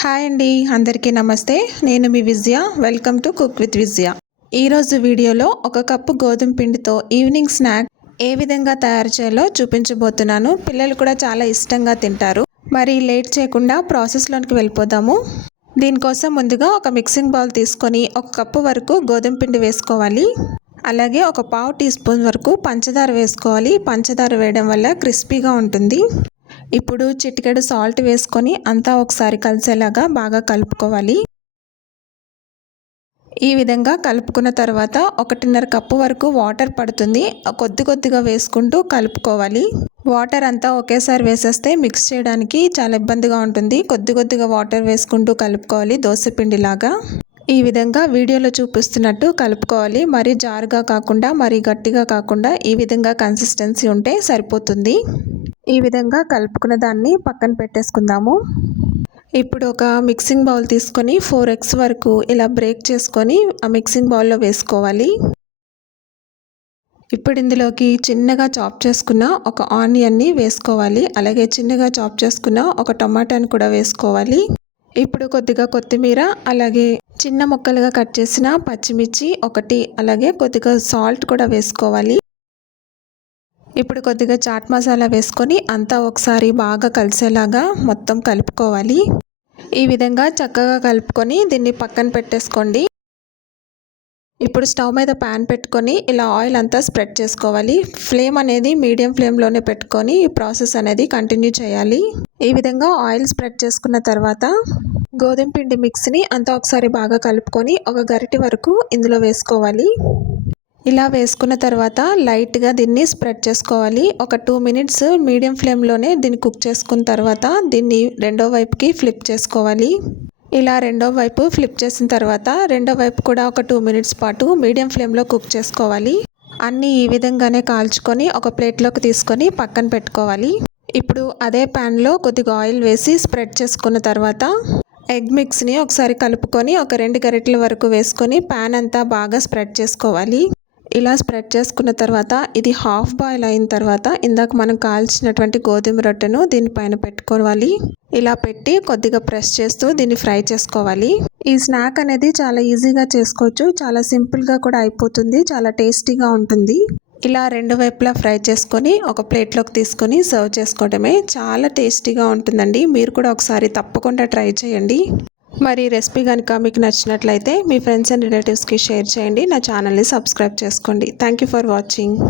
Hi అండి, అందరికీ నమస్తే. నేను మీ విజయ. వెల్కమ్ టు కుక్ విత్ విజయ. ఈరోజు వీడియోలో ఒక కప్పు గోధుమ పిండితో ఈవినింగ్ స్నాక్ ఏ విధంగా తయారు చేయాలో చూపించబోతున్నాను. పిల్లలు కూడా చాలా ఇష్టంగా తింటారు. మరి లేట్ చేయకుండా ప్రాసెస్లోనికి వెళ్ళిపోదాము. దీనికోసం ముందుగా ఒక మిక్సింగ్ బౌల్ తీసుకొని ఒక కప్పు వరకు గోధుమ పిండి వేసుకోవాలి. అలాగే ఒక పావు టీ స్పూన్ వరకు పంచదార వేసుకోవాలి. పంచదార వేయడం వల్ల క్రిస్పీగా ఉంటుంది. ఇప్పుడు చిటికెడు సాల్ట్ వేసుకొని అంతా ఒకసారి కలిసేలాగా బాగా కలుపుకోవాలి. ఈ విధంగా కలుపుకున్న తర్వాత 1.5 కప్పు వరకు వాటర్ పడుతుంది. కొద్దిగా వేసుకుంటూ కలుపుకోవాలి. వాటర్ అంతా ఒకేసారి వేసేస్తే మిక్స్ చేయడానికి చాలా ఇబ్బందిగా ఉంటుంది. కొద్దిగా వాటర్ వేసుకుంటూ కలుపుకోవాలి, దోసపిండిలాగా. ఈ విధంగా వీడియోలో చూపిస్తున్నట్టు కలుపుకోవాలి. మరీ జారుగా కాకుండా మరీ గట్టిగా కాకుండా ఈ విధంగా కన్సిస్టెన్సీ ఉంటే సరిపోతుంది. ఈ విధంగా కలుపుకున్న దాన్ని పక్కన పెట్టేసుకుందాము. ఇప్పుడు ఒక మిక్సింగ్ బౌల్ తీసుకొని 4 eggs వరకు ఇలా బ్రేక్ చేసుకొని ఆ మిక్సింగ్ బౌల్లో వేసుకోవాలి. ఇప్పుడు ఇందులోకి చిన్నగా చాప్ చేసుకున్న ఒక ఆనియన్ని వేసుకోవాలి. అలాగే చిన్నగా చాప్ చేసుకున్న ఒక టమాటాని కూడా వేసుకోవాలి. ఇప్పుడు కొద్దిగా కొత్తిమీర, అలాగే చిన్న ముక్కలుగా కట్ చేసిన పచ్చిమిర్చి 1, అలాగే కొద్దిగా సాల్ట్ కూడా వేసుకోవాలి. ఇప్పుడు కొద్దిగా చాట్ మసాలా వేసుకొని అంతా ఒకసారి బాగా కలిసేలాగా మొత్తం కలుపుకోవాలి. ఈ విధంగా చక్కగా కలుపుకొని దీన్ని పక్కన పెట్టేసుకోండి. ఇప్పుడు స్టవ్ మీద ప్యాన్ పెట్టుకొని ఇలా ఆయిల్ అంతా స్ప్రెడ్ చేసుకోవాలి. ఫ్లేమ్ అనేది మీడియం ఫ్లేమ్లోనే పెట్టుకొని ఈ ప్రాసెస్ అనేది కంటిన్యూ చేయాలి. ఈ విధంగా ఆయిల్ స్ప్రెడ్ చేసుకున్న తర్వాత గోధుమ పిండి మిక్స్ని అంతా ఒకసారి బాగా కలుపుకొని ఒక గరిటె వరకు ఇందులో వేసుకోవాలి. ఇలా వేసుకున్న తర్వాత లైట్గా దీన్ని స్ప్రెడ్ చేసుకోవాలి. ఒక 2 minutes మీడియం ఫ్లేమ్లోనే దీన్ని కుక్ చేసుకున్న తర్వాత దీన్ని రెండో వైపుకి ఫ్లిప్ చేసుకోవాలి. ఇలా రెండో వైపు ఫ్లిప్ చేసిన తర్వాత రెండో వైపు కూడా ఒక 2 minutes పాటు మీడియం ఫ్లేమ్లో కుక్ చేసుకోవాలి. అన్నీ ఈ విధంగానే కాల్చుకొని ఒక ప్లేట్లోకి తీసుకొని పక్కన పెట్టుకోవాలి. ఇప్పుడు అదే ప్యాన్లో కొద్దిగా ఆయిల్ వేసి స్ప్రెడ్ చేసుకున్న తర్వాత ఎగ్ మిక్స్ని ఒకసారి కలుపుకొని ఒక 2 గరిటెల వరకు వేసుకొని ప్యాన్ అంతా బాగా స్ప్రెడ్ చేసుకోవాలి. ఇలా స్ప్రెడ్ చేసుకున్న తర్వాత ఇది హాఫ్ బాయిల్ అయిన తర్వాత ఇందాక మనం కాల్చినటువంటి గోధుమ రొట్టెను దీనిపైన పెట్టుకోవాలి. ఇలా పెట్టి కొద్దిగా ప్రెస్ చేస్తూ దీన్ని ఫ్రై చేసుకోవాలి. ఈ స్నాక్ అనేది చాలా ఈజీగా చేసుకోవచ్చు. చాలా సింపుల్గా కూడా అయిపోతుంది. చాలా టేస్టీగా ఉంటుంది. ఇలా రెండు వైపులా ఫ్రై చేసుకొని ఒక ప్లేట్లోకి తీసుకొని సర్వ్ చేసుకోవడమే. చాలా టేస్టీగా ఉంటుందండి. మీరు కూడా ఒకసారి తప్పకుండా ట్రై చేయండి. మరి రెసిపీ కనుక మీకు నచ్చినట్లయితే మీ ఫ్రెండ్స్ అండ్ రిలేటివ్స్కి షేర్ చేయండి. నా ఛానల్ని సబ్స్క్రైబ్ చేసుకోండి. Thank you for watching.